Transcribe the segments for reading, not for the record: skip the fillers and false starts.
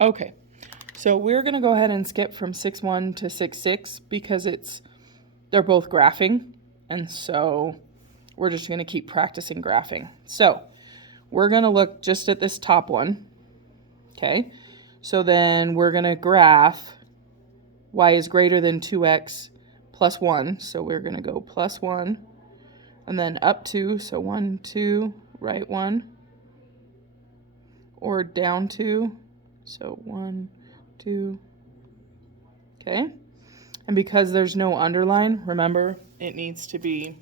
Okay, so we're going to go ahead and skip from 6.1 to 6.6 because they're both graphing, and so we're just going to keep practicing graphing. So we're going to look just at this top one, okay? So then we're going to graph y is greater than 2x plus 1, so we're going to go plus 1, and then up 2, so 1, 2, right 1, or down 2, so 1, 2, okay? And because there's no underline, remember, it needs to be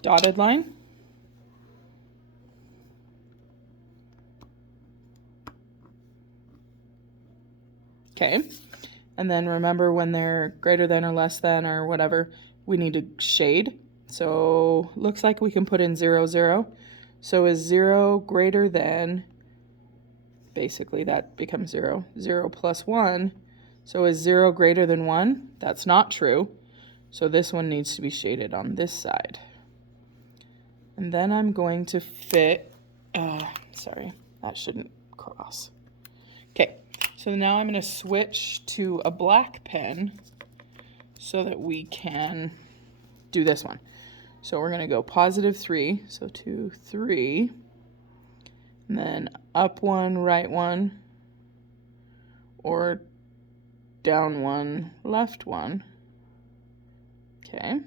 dotted line. Okay, and then remember when they're greater than or less than or whatever, we need to shade. So looks like we can put in 0, 0. So is 0 greater than, basically that becomes 0. 0 plus 1. So is 0 greater than 1? That's not true. So this one needs to be shaded on this side. And then I'm going to fit, sorry, that shouldn't cross. Okay, so now I'm going to switch to a black pen so that we can do this one. So we're going to go positive 3, so 2, 3, and then up 1, right 1, or down 1, left 1. Okay.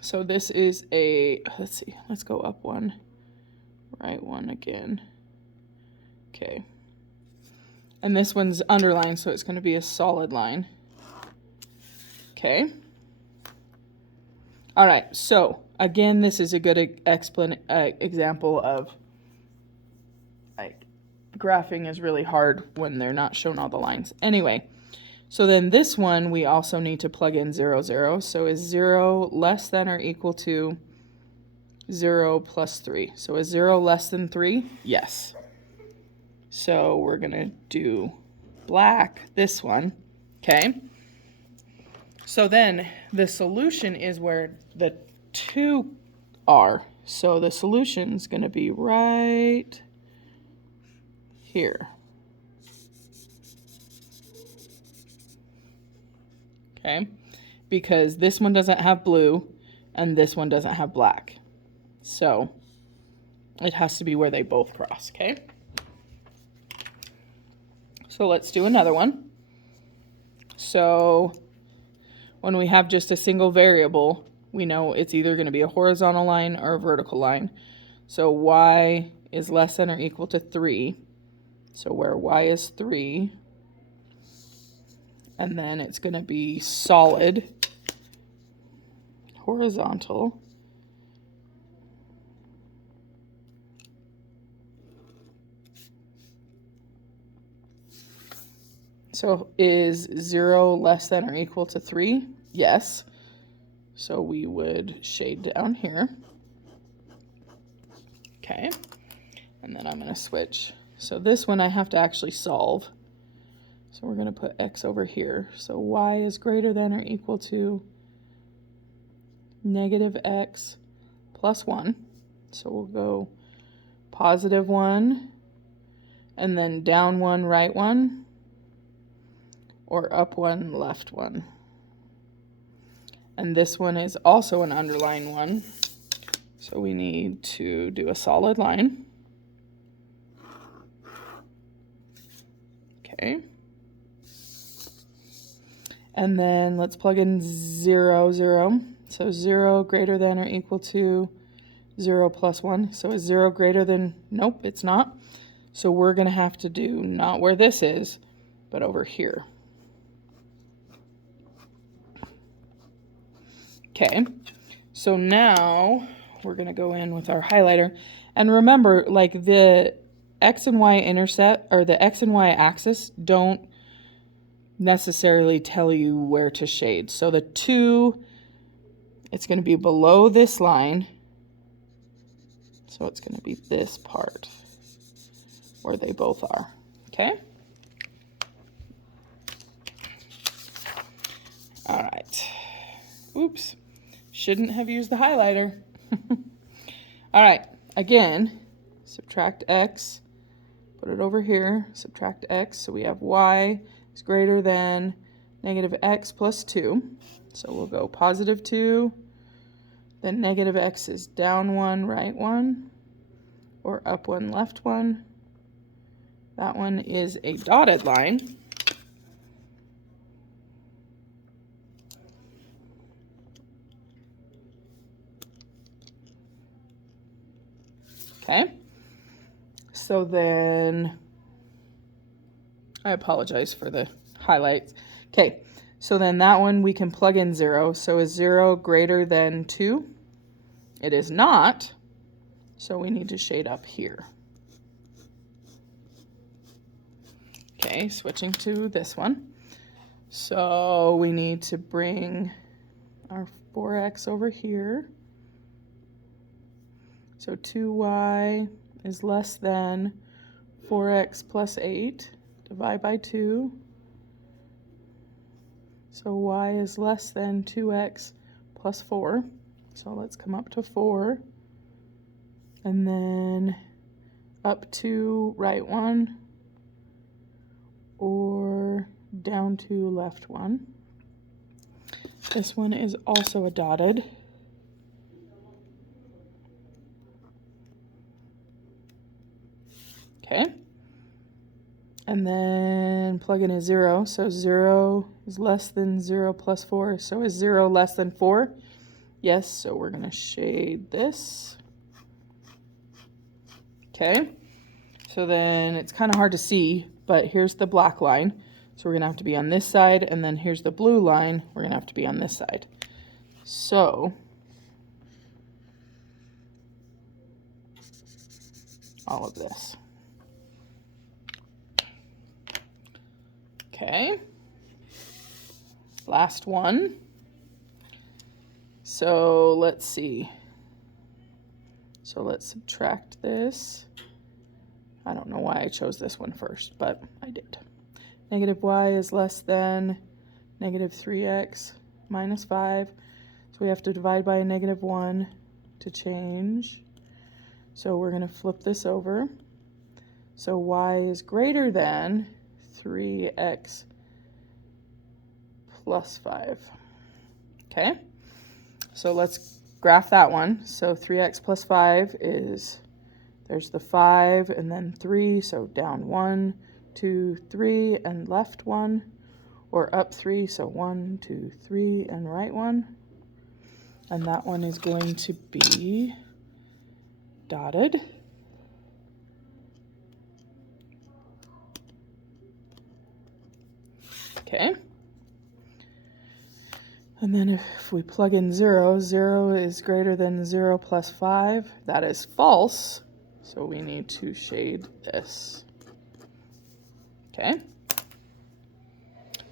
So this is let's go up 1, right 1 again. Okay. And this one's underlined, so it's going to be a solid line. Okay. All right, so again, this is a good example of graphing is really hard when they're not shown all the lines. Anyway, so then this one we also need to plug in 0, 0. So is 0 less than or equal to 0 plus 3? So is 0 less than 3? Yes. So we're going to do black, this one, okay? So then the solution is where the 2 are. So the solution's going to be right here. Okay? Because this one doesn't have blue and this one doesn't have black. So it has to be where they both cross, okay? So let's do another one. So when we have just a single variable, we know it's either going to be a horizontal line or a vertical line. So y is less than or equal to 3. So where y is 3, and then it's going to be solid, horizontal, so is 0 less than or equal to 3? Yes. So we would shade down here. Okay. And then I'm going to switch. So this one I have to actually solve. So we're going to put x over here. So y is greater than or equal to negative x plus 1. So we'll go positive 1, and then down 1, right 1, or up 1, left 1. And this one is also an underlined one. So we need to do a solid line. Okay. And then let's plug in 0, 0. So 0 greater than or equal to 0 plus 1. So is 0 greater than, nope, it's not. So we're going to have to do not where this is, but over here. Okay, so now we're going to go in with our highlighter. And remember, like the x and y intercept, or the x and y axis, don't necessarily tell you where to shade. So the 2, it's going to be below this line. So it's going to be this part where they both are. Okay? All right. Oops. Shouldn't have used the highlighter. All right, again, subtract x, put it over here, subtract x, so we have y is greater than negative x plus 2. So we'll go positive 2, then negative x is down 1, right 1, or up 1, left 1. That one is a dotted line. Okay, so then, I apologize for the highlights. Okay, so then that one we can plug in 0. So is 0 greater than 2? It is not, so we need to shade up here. Okay, switching to this one. So we need to bring our 4x over here. So 2y is less than 4x plus 8. Divide by 2. So y is less than 2x plus 4. So let's come up to 4. And then up to right 1 or down to left 1. This one is also a dotted. Okay. And then plug in a 0. So 0 is less than 0 plus 4. So is 0 less than 4? Yes, so we're going to shade this. Okay. So then it's kind of hard to see, but here's the black line. So we're going to have to be on this side, and then here's the blue line. We're going to have to be on this side. So all of this. Okay. Last one. So let's see. So let's subtract this. I don't know why I chose this one first, but I did. Negative y is less than negative 3x minus 5. So we have to divide by a negative 1 to change. So we're going to flip this over. So y is greater than 3x plus 5. Okay, so let's graph that one. So 3x plus 5 is, there's the 5 and then 3, so down 1, 2, 3, and left 1, or up 3, so 1, 2, 3, and right 1. And that one is going to be dotted. Okay. And then if we plug in 0, 0 is greater than 0 plus 5. That is false, so we need to shade this. Okay.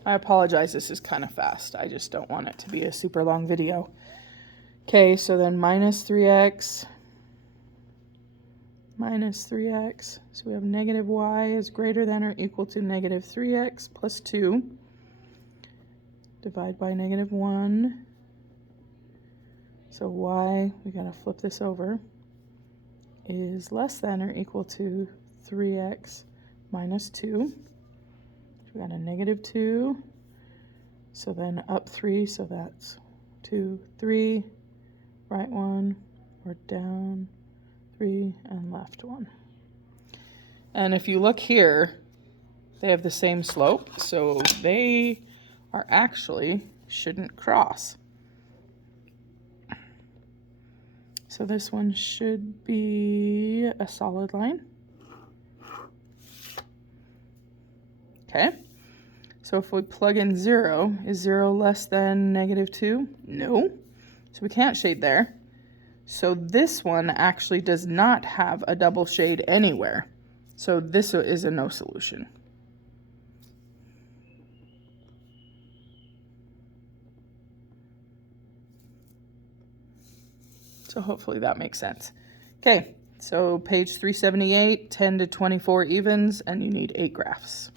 I apologize, this is kind of fast. I just don't want it to be a super long video. Okay, so then minus 3x. Minus 3x. So we have negative y is greater than or equal to negative 3x plus 2. Divide by negative 1. So y, we gotta flip this over, is less than or equal to 3x minus 2. We got a negative 2. So then up 3, so that's 2, 3, right 1, or down 3, and left 1. And if you look here, they have the same slope, so they are actually shouldn't cross. So this one should be a solid line. Okay, so if we plug in 0, is 0 less than negative 2? No, so we can't shade there. So this one actually does not have a double shade anywhere. So this is a no solution. So hopefully that makes sense. Okay, so page 378, 10 to 24 evens, and you need 8 graphs.